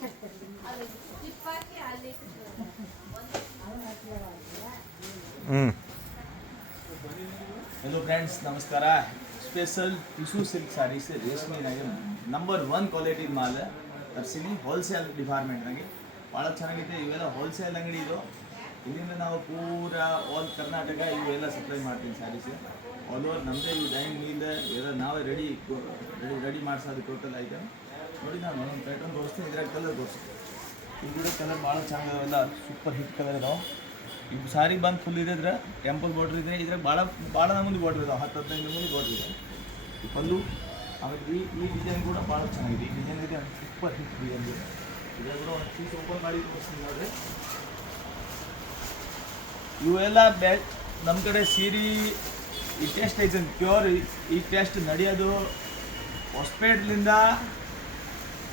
Hello friends नमस्कार special tissue silk saris ರೇಷ್ಮೆನಾಗೆ number 1 quality ಮಾಲ್ ತರಿಸಿನಿ ಹೋಲ್ಸೇಲ್ ಡಿಪಾರ್ಟ್ಮೆಂಟ್ನಾಗೆ ಭಾಳ ಚೆನ್ನಾಗಿದೆ. ಇವೆಲ್ಲ ಹೋಲ್ಸೇಲ್ ಅಂಗಡಿ ಇದು. ಇಲ್ಲಿಂದ ನಾವು ಪೂರಾ ಆಲ್ ಕರ್ನಾಟಕ ಇವೆಲ್ಲ ಸಪ್ಲೈ ಮಾಡ್ತೀನಿ ಸ್ಯಾರೀಸ್. ಆಲ್ ಓವರ್ ನಮ್ಮದೇ ಇವು ಡೈನ್ ಮೀಲ್ ಇವೆಲ್ಲ ನಾವೇ ರೆಡಿ ಮಾಡಿಸೋದು ಟೋಟಲ್ ಐಟಮ್. ನೋಡಿ ನಾನು ಒಂದು ಪ್ಯಾಟರ್ನ್ ತೋರಿಸ್ತೀನಿ, ಇದ್ರಾಗ ಕಲರ್ ತೋರಿಸ್ತೀನಿ. ಇದು ಕಲರ್ ಭಾಳ ಚೆನ್ನಾಗಿದಾವೆಲ್ಲ, ಸೂಪರ್ ಹಿಟ್ ಕಲರ್ ಇದಾವೆ. ಇವು ಸಾರಿ ಬಂದು ಫುಲ್ ಇದ್ರೆ ಟೆಂಪಲ್ ಬಾರ್ಡ್ರ್ ಇದೆ. ಇದ್ರಾಗ ಭಾಳ ನಮೂನಿ ಬಾರ್ಡ್ರ್ ಇದಾವೆ, 10-15 ನಮೂನಿ ಬಾರ್ಡ್ರ್ ಇದೆ. ಪಲ್ಲು ಆಮೇಲೆ ಈ ಡಿಸೈನ್ ಕೂಡ ಭಾಳ ಚೆನ್ನಾಗಿದೆ. ಈ ಡಿಸೈನ್ ಇದೆ ಸೂಪರ್ ಹಿಟ್ ಡಿಸೈನ್ ಇದೆ. ಇದ್ರಾಗ ಕೂಡ ಒಂದು ಪೀಸ್ ಓಪನ್ ಮಾಡಿ ತೋರಿಸ್ತೀನಿ ನೋಡಿರಿ. ಇವೆಲ್ಲ ನಮ್ಮ ಕಡೆ ಸೀರೆ ಈ ಟೆಸ್ಟ್ ಐತೆ ಪ್ಯೂರ್. ಈ ಟೆಸ್ಟ್ ನಡೆಯೋದು ಹೊಸಪೇಟ್ಲಿಂದ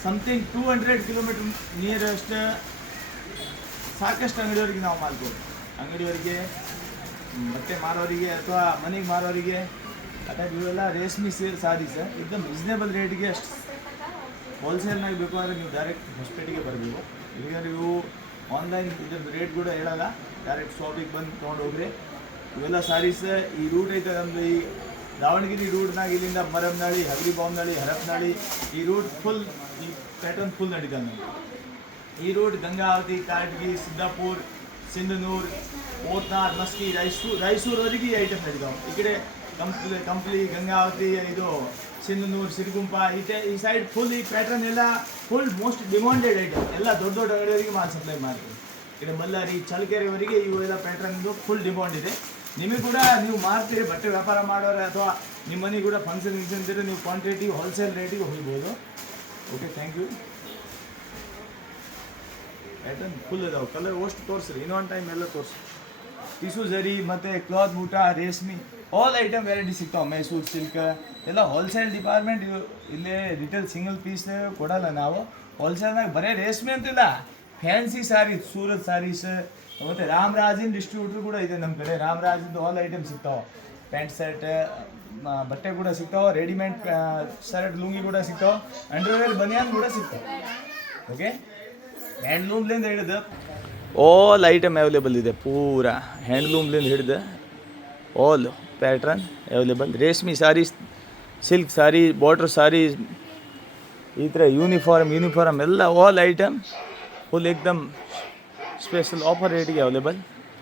ಸಮಥಿಂಗ್ 200 ಕಿಲೋಮೀಟ್ರ್ ನಿಯರೆಸ್ಟ್ ಸಾಕಷ್ಟು ಅಂಗಡಿಯವರಿಗೆ ನಾವು ಮಾರ್ಬೋದು. ಅಂಗಡಿಯವರಿಗೆ, ಬಟ್ಟೆ ಮಾರೋರಿಗೆ ಅಥವಾ ಮನೆಗೆ ಮಾರೋರಿಗೆ. ಯಾಕಂದ್ರೆ ಇವೆಲ್ಲ ರೇಷ್ಮೆ ಸಾರೀಸ್ एकदम ರೀಸನೇಬಲ್ ರೇಟ್ಗೆ ಅಷ್ಟು ಹೋಲ್ಸೇಲ್ನಾಗ ಬೇಕು ಅಂದರೆ ನೀವು ಡೈರೆಕ್ಟ್ ಹೊಸಪೇಟೆಗೆ ಬರಬೇಕು. ಇಲ್ಲಿಗೆ ಇವು ಆನ್ಲೈನ್ ಇದ್ರದ್ದು ರೇಟ್ ಕೂಡ ಹೇಳಲ್ಲ, ಡೈರೆಕ್ಟ್ ಶಾಪಿಗೆ ಬಂದು ತೊಗೊಂಡು ಹೋಗ್ರಿ. ಇವೆಲ್ಲ ಸಾರೀಸ್ ಈ ರೂಟ್ ಐತೆ ನಮ್ಮದು. ಈ ದಾವಣಗೆರೆ ರೂಟ್ನಾಗ ಇಲ್ಲಿಂದ ಮರಮ್ನಾಳಿ, ಹಗರಿ ಬಾಂಬ್ನಾಳಿ, ಹರಪನಾಳಿ ಈ ರೂಟ್ ಫುಲ್, ಈ ಪ್ಯಾಟರ್ನ್ ಫುಲ್ ನಡೀತದೆ ನಮಗೆ. ಈ ರೂಟ್ ಗಂಗಾವತಿ, ಕಾಟಗಿ, ಸಿದ್ದಾಪುರ್, ಸಿಂಧನೂರು, ಮೋತ್ನಾರ್, ಮಸ್ಕಿ, ರಾಯಚೂರವರೆಗೆ ಈ ಐಟಮ್ ನಡೀತಾವೆ. ಈ ಕಡೆ ಕಂಪ್ಲಿ, ಗಂಗಾವತಿ, ಇದು ಸಿಂಧನೂರು, ಸಿರಿಗುಂಪ ಈ ಸೈಡ್ ಫುಲ್ ಈ ಪ್ಯಾಟರ್ನ್ ಎಲ್ಲ ಫುಲ್ ಮೋಸ್ಟ್ ಡಿಮಾಂಡೆಡ್ ಐಟಮ್. ಎಲ್ಲ ದೊಡ್ಡ ಅಂಗಡಿಯವರಿಗೆ ಮಾಲ್ ಸಪ್ಲೈ ಮಾಡ್ತೀವಿ. ಈ ಕಡೆ ಬಳ್ಳಾರಿ, ಚಳ್ಳಕೆರೆವರೆಗೆ ಇವೆಲ್ಲ ಪ್ಯಾಟರ್ನ್ದು ಫುಲ್ ಡಿಮಾಂಡ್ ಇದೆ. ನಿಮಗೆ ಕೂಡ ನೀವು ಮಾರ್ತೀರಿ, ಬಟ್ಟೆ ವ್ಯಾಪಾರ ಮಾಡೋರು ಅಥವಾ ನಿಮ್ಮ ಮನೆಗೆ ಕೂಡ ಫಂಕ್ಷನ್ ಇದ್ದರೆ ನೀವು ಕ್ವಾಂಟಿಟಿ ಹೋಲ್ಸೇಲ್ ರೇಟಿಗೆ ಹೋಗ್ಬೋದು. Okay, thank you. Pattern full ಇದಾವೆ. ಕಲರ್ ಅಷ್ಟು ತೋರಿಸ್ರಿ, ಇನ್ನೊಂದು ಟೈಮ್ ಎಲ್ಲ ತೋರಿಸಿ. ಟಿಶ್ಯೂ ಜರಿ ಮತ್ತು ಕ್ಲಾತ್ ಬೂಟ, ರೇಷ್ಮೆ ಆಲ್ ಐಟಮ್ ವೆರೈಟಿ ಸಿಗ್ತಾವೆ. ಮೈಸೂರು ಸಿಲ್ಕ್ ಎಲ್ಲ ಹೋಲ್ಸೇಲ್ ಡಿಪಾರ್ಟ್ಮೆಂಟ್. ಇಲ್ಲೇ ರಿಟೇಲ್ ಸಿಂಗಲ್ ಪೀಸ್ ಕೊಡಲ್ಲ ನಾವು. ಹೋಲ್ಸೇಲ್ನಾಗ ಬರೀ ರೇಷ್ಮೆ ಅಂತಿಲ್ಲ, ಫ್ಯಾನ್ಸಿ ಸಾರೀಸ್, ಸೂರತ್ ಸಾರೀಸ್ ಮತ್ತು ರಾಮರಾಜಿನ ಡಿಸ್ಟ್ರಿಬ್ಯೂಟ್ರ್ ಕೂಡ ಇದೆ ನಮ್ಮ ಕಡೆ. ರಾಮರಾಜಿಂದು ಆಲ್ ಐಟಮ್ ಸಿಗ್ತಾವೆ. ಪ್ಯಾಂಟ್ ಶರ್ಟ್ ಬಟ್ಟೆ ಕೂಡ ಸಿಗ್ತಾವೆ, ರೆಡಿಮೇಡ್ ಶರ್ಟ್ ಲುಂಗಿ ಕೂಡ ಸಿಗ್ತಾವೆ, ಅಂಡರ್ವೇರ್ ಬನಿಯಾನ್ ಕೂಡ ಸಿಗ್ತಾವೆ. ಓಕೆ, ಹ್ಯಾಂಡ್ಲೂಮ್ಲಿಂದ ಹಿಡಿದು ಆಲ್ ಐಟಮ್ ಅವೈಲೇಬಲ್ ಇದೆ. ಪೂರಾ ಹ್ಯಾಂಡ್ಲೂಮ್ಲಿಂದ ಹಿಡಿದು ಆಲ್ ಪ್ಯಾಟ್ರನ್ ಅವೈಲೇಬಲ್. ರೇಷ್ಮೆ ಸಾರೀಸ್, ಸಿಲ್ಕ್ ಸಾರಿ, ಬಾರ್ಡ್ರ್ ಸಾರಿ, ಈ ಥರ ಯೂನಿಫಾರ್ಮ್ ಎಲ್ಲ ಆಲ್ ಐಟಮ್ ಫುಲ್ ಏಕ್ದಮ್ ಸ್ಪೆಷಲ್ ಆಫರ್ ರೇಟಿಗೆ ಅವೈಲೇಬಲ್.